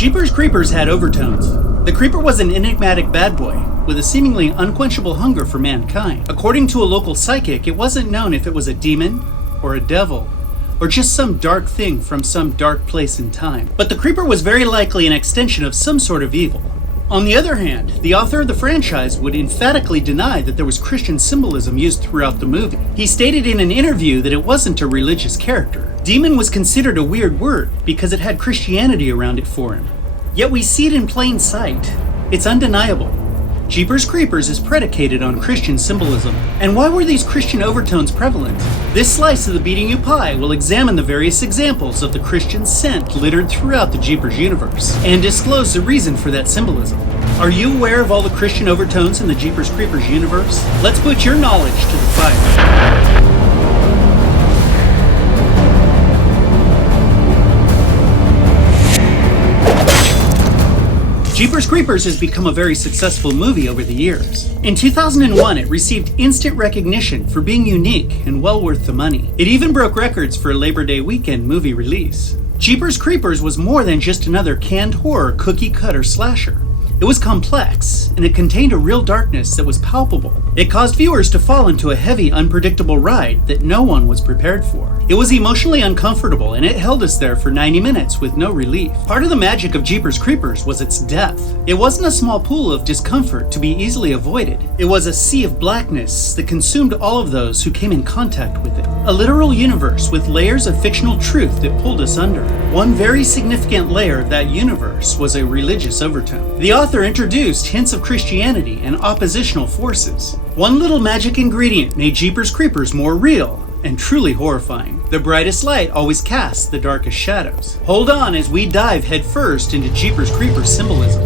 Jeepers Creepers had overtones. The Creeper was an enigmatic bad boy with a seemingly unquenchable hunger for mankind. According to a local psychic, it wasn't known if it was a demon or a devil or just some dark thing from some dark place in time. But the Creeper was very likely an extension of some sort of evil. On the other hand, the author of the franchise would emphatically deny that there was Christian symbolism used throughout the movie. He stated in an interview that it wasn't a religious character. Demon was considered a weird word because it had Christianity around it for him. Yet we see it in plain sight. It's undeniable. Jeepers Creepers is predicated on Christian symbolism. And why were these Christian overtones prevalent? This slice of the Beating You Pie will examine the various examples of the Christian scent littered throughout the Jeepers universe, and disclose the reason for that symbolism. Are you aware of all the Christian overtones in the Jeepers Creepers universe? Let's put your knowledge to the fire. Jeepers Creepers has become a very successful movie over the years. In 2001, it received instant recognition for being unique and well worth the money. It even broke records for a Labor Day weekend movie release. Jeepers Creepers was more than just another canned horror cookie-cutter slasher. It was complex, and it contained a real darkness that was palpable. It caused viewers to fall into a heavy, unpredictable ride that no one was prepared for. It was emotionally uncomfortable, and it held us there for 90 minutes with no relief. Part of the magic of Jeepers Creepers was its depth. It wasn't a small pool of discomfort to be easily avoided. It was a sea of blackness that consumed all of those who came in contact with it. A literal universe with layers of fictional truth that pulled us under. One very significant layer of that universe was a religious overtone. The author introduced hints of Christianity and oppositional forces. One little magic ingredient made Jeepers Creepers more real and truly horrifying. The brightest light always casts the darkest shadows. Hold on as we dive headfirst into Jeepers Creepers symbolism.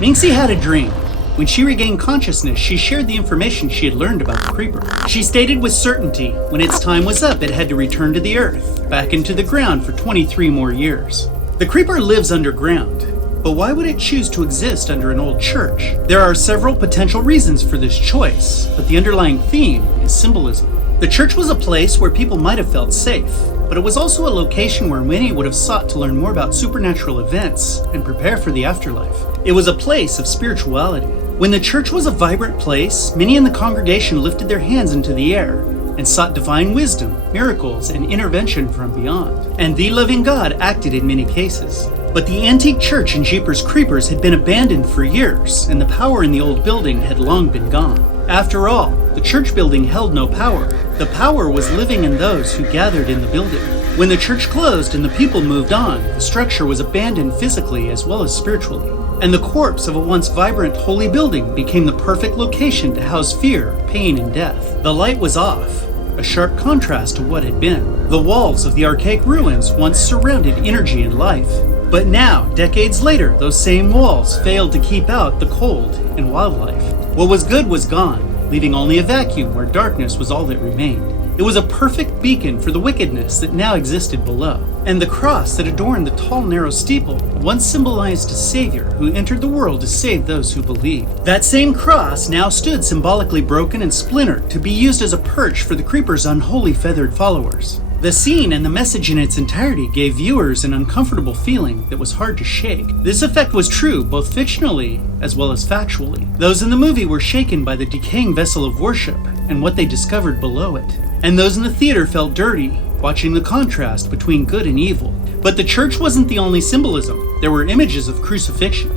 Minxie had a dream. When she regained consciousness, she shared the information she had learned about the Creeper. She stated with certainty, when its time was up, it had to return to the earth, back into the ground for 23 more years. The Creeper lives underground, but why would it choose to exist under an old church? There are several potential reasons for this choice, but the underlying theme is symbolism. The church was a place where people might have felt safe, but it was also a location where many would have sought to learn more about supernatural events and prepare for the afterlife. It was a place of spirituality. When the church was a vibrant place, many in the congregation lifted their hands into the air and sought divine wisdom, miracles, and intervention from beyond. And the living God acted in many cases. But the antique church in Jeepers Creepers had been abandoned for years, and the power in the old building had long been gone. After all, the church building held no power. The power was living in those who gathered in the building. When the church closed and the people moved on, the structure was abandoned physically as well as spiritually. And the corpse of a once vibrant holy building became the perfect location to house fear, pain, and death. The light was off, a sharp contrast to what had been. The walls of the archaic ruins once surrounded energy and life. But now, decades later, those same walls failed to keep out the cold and wildlife. What was good was gone, leaving only a vacuum where darkness was all that remained. It was a perfect beacon for the wickedness that now existed below. And the cross that adorned the tall, narrow steeple once symbolized a savior who entered the world to save those who believed. That same cross now stood symbolically broken and splintered to be used as a perch for the Creeper's unholy feathered followers. The scene and the message in its entirety gave viewers an uncomfortable feeling that was hard to shake. This effect was true both fictionally as well as factually. Those in the movie were shaken by the decaying vessel of worship and what they discovered below it. And those in the theater felt dirty, watching the contrast between good and evil. But the church wasn't the only symbolism. There were images of crucifixion.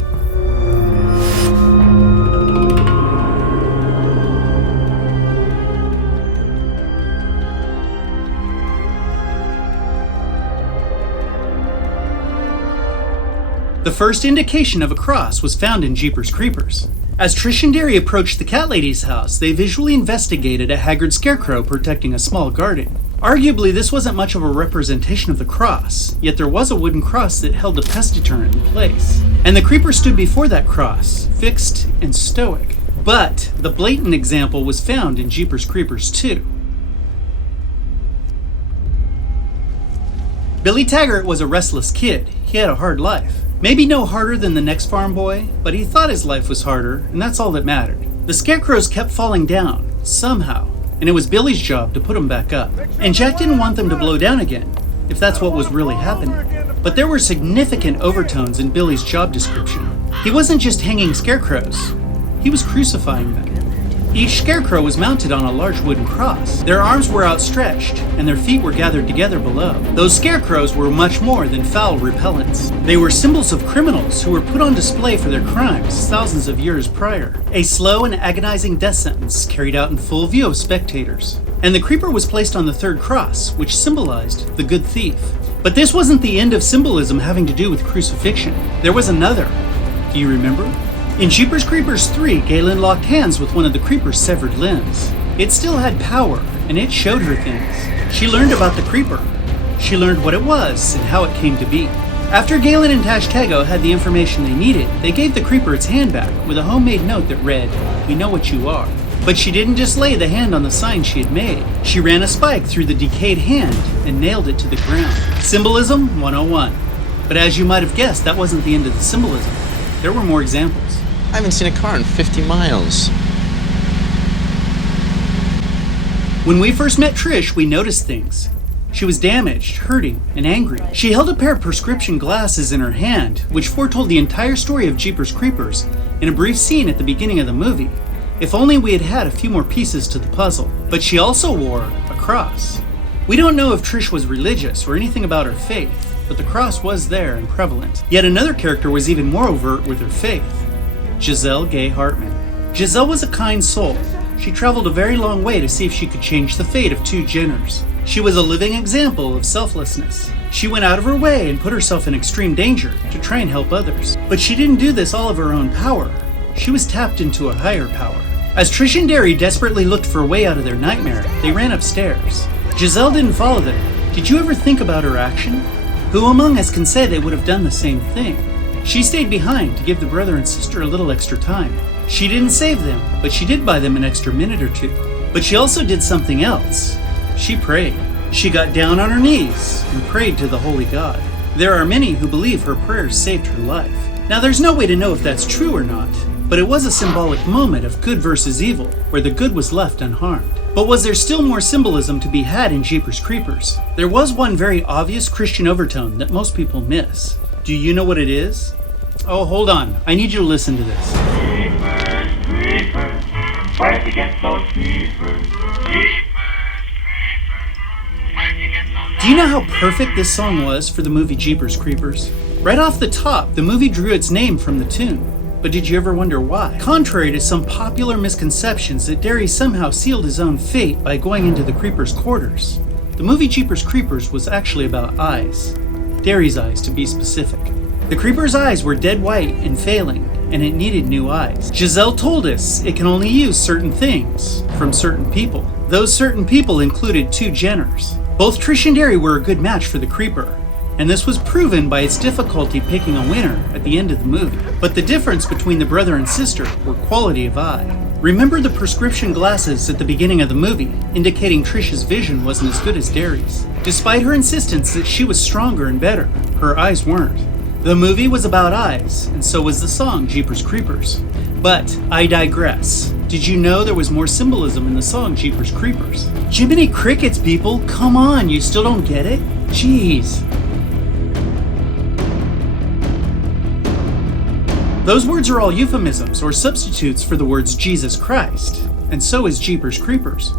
The first indication of a cross was found in Jeepers Creepers. As Trish and Derry approached the cat lady's house, they visually investigated a haggard scarecrow protecting a small garden. Arguably, this wasn't much of a representation of the cross, yet there was a wooden cross that held a pest deterrent in place. And the Creeper stood before that cross, fixed and stoic. But the blatant example was found in Jeepers Creepers 2. Billy Taggart was a restless kid. He had a hard life. Maybe no harder than the next farm boy, but he thought his life was harder, and that's all that mattered. The scarecrows kept falling down, somehow, and it was Billy's job to put them back up. And Jack didn't want them to blow down again, if that's what was really happening. But there were significant overtones in Billy's job description. He wasn't just hanging scarecrows, he was crucifying them. Each scarecrow was mounted on a large wooden cross. Their arms were outstretched, and their feet were gathered together below. Those scarecrows were much more than foul repellents. They were symbols of criminals who were put on display for their crimes thousands of years prior. A slow and agonizing death sentence carried out in full view of spectators. And the creeper was placed on the third cross, which symbolized the good thief. But this wasn't the end of symbolism having to do with crucifixion. There was another. Do you remember? In Jeepers Creepers 3, Galen locked hands with one of the creeper's severed limbs. It still had power, and it showed her things. She learned about the creeper. She learned what it was and how it came to be. After Galen and Tashtego had the information they needed, they gave the creeper its hand back with a homemade note that read, "We know what you are." But she didn't just lay the hand on the sign she had made. She ran a spike through the decayed hand and nailed it to the ground. Symbolism 101. But as you might have guessed, that wasn't the end of the symbolism. There were more examples. I haven't seen a car in 50 miles. When we first met Trish, we noticed things. She was damaged, hurting, and angry. She held a pair of prescription glasses in her hand, which foretold the entire story of Jeepers Creepers in a brief scene at the beginning of the movie. If only we had had a few more pieces to the puzzle. But she also wore a cross. We don't know if Trish was religious or anything about her faith, but the cross was there and prevalent. Yet another character was even more overt with her faith. Giselle Gay Hartman. Giselle was a kind soul. She traveled a very long way to see if she could change the fate of two Jenners. She was a living example of selflessness. She went out of her way and put herself in extreme danger to try and help others. But she didn't do this all of her own power. She was tapped into a higher power. As Trish and Derry desperately looked for a way out of their nightmare, they ran upstairs. Giselle didn't follow them. Did you ever think about her action? Who among us can say they would have done the same thing? She stayed behind to give the brother and sister a little extra time. She didn't save them, but she did buy them an extra minute or two. But she also did something else. She prayed. She got down on her knees and prayed to the Holy God. There are many who believe her prayers saved her life. Now there's no way to know if that's true or not, but it was a symbolic moment of good versus evil, where the good was left unharmed. But was there still more symbolism to be had in Jeepers Creepers? There was one very obvious Christian overtone that most people miss. Do you know what it is? Oh, hold on. I need you to listen to this. Creepers, creepers, where'd you get those creepers? Do you know how perfect this song was for the movie Jeepers Creepers? Right off the top, the movie drew its name from the tune. But did you ever wonder why? Contrary to some popular misconceptions that Derry somehow sealed his own fate by going into the Creeper's quarters, the movie Jeepers Creepers was actually about eyes. Derry's eyes, to be specific. The Creeper's eyes were dead white and failing, and it needed new eyes. Giselle told us it can only use certain things from certain people. Those certain people included two Jenners. Both Trish and Derry were a good match for the Creeper, and this was proven by its difficulty picking a winner at the end of the movie. But the difference between the brother and sister were quality of eye. Remember the prescription glasses at the beginning of the movie, indicating Trish's vision wasn't as good as Derry's. Despite her insistence that she was stronger and better, her eyes weren't. The movie was about eyes, and so was the song Jeepers Creepers. But I digress. Did you know there was more symbolism in the song Jeepers Creepers? Jiminy Crickets, people! Come on, you still don't get it? Jeez. Those words are all euphemisms or substitutes for the words Jesus Christ, and so is Jeepers Creepers.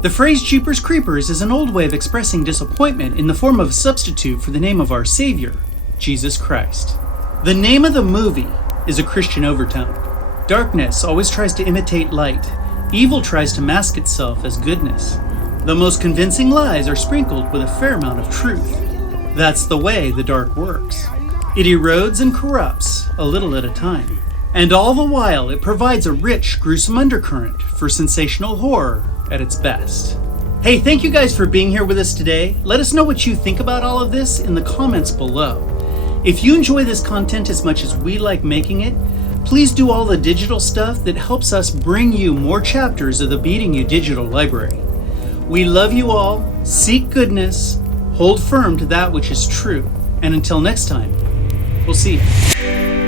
The phrase Jeepers Creepers is an old way of expressing disappointment in the form of a substitute for the name of our Savior, Jesus Christ. The name of the movie is a Christian overtone. Darkness always tries to imitate light. Evil tries to mask itself as goodness. The most convincing lies are sprinkled with a fair amount of truth. That's the way the dark works. It erodes and corrupts a little at a time. And all the while, it provides a rich, gruesome undercurrent for sensational horror at its best. Hey, thank you guys for being here with us today. Let us know what you think about all of this in the comments below. If you enjoy this content as much as we like making it, please do all the digital stuff that helps us bring you more chapters of the Beating You Digital Library. We love you all, seek goodness, hold firm to that which is true, and until next time, We'll see you.